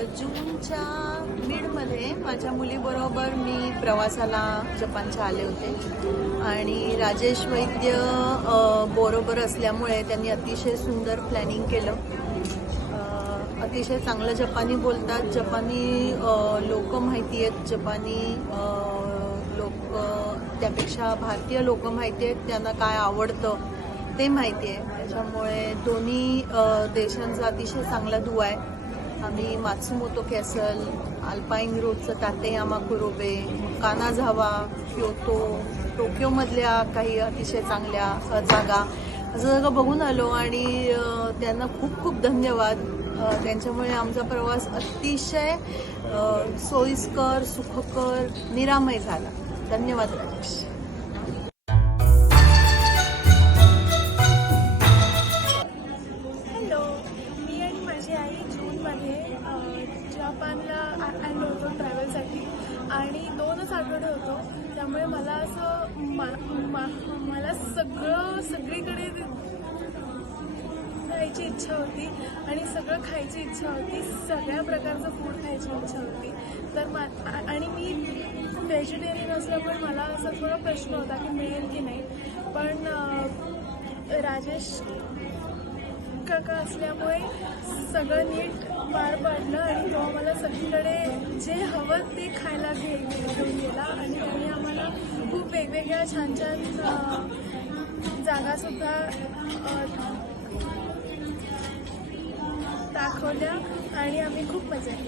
जूनच्या मिडमध्ये माझ्या मुलीबरोबर मी प्रवासाला जपानच्या आले होते आणि राजेश वैद्य बरोबर असल्यामुळे त्यांनी अतिशय सुंदर प्लॅनिंग केलं. अतिशय चांगलं जपानी बोलतात, जपानी लोक माहिती आहेत, जपानी लोक त्यापेक्षा भारतीय लोक माहिती आहेत, त्यांना काय आवडतं ते माहिती आहे. त्याच्यामुळे दोन्ही देशांचा अतिशय चांगला दुवा आहे. आम्ही मात्सुमोतो कॅसल, अल्पाईन रोडचं तातेयामा कुरोबे, कानाझावा, क्योतो, टोक्योमधल्या काही अतिशय चांगल्या जागा असं सगळं बघून आलो आणि त्यांना खूप खूप धन्यवाद. त्यांच्यामुळे आमचा प्रवास अतिशय सोयीस्कर, सुखकर, निरामय झाला. धन्यवाद राजेश. जपानला आलो होतो ट्रॅव्हलसाठी आणि 2च आठवडे होतो. त्यामुळे मला असं मला सगळीकडे जायची इच्छा होती आणि सगळं खायची इच्छा होती, सगळ्या प्रकारचं फूड खायची इच्छा होती. तर आणि मी व्हेजिटेरियन असल्यामुळे मला असा थोडा प्रश्न होता की मिळेल की नाही. पण राजेश काका असल्यामुळे सगळं नीट पार पाडलं आणि तो आम्हाला सगळीकडे जे हवं ते खायला घेऊन गेला आणि त्यांनी आम्हाला खूप वेगवेगळ्या छान छान जागासुद्धा दाखवल्या आणि आम्ही खूप मजा केली.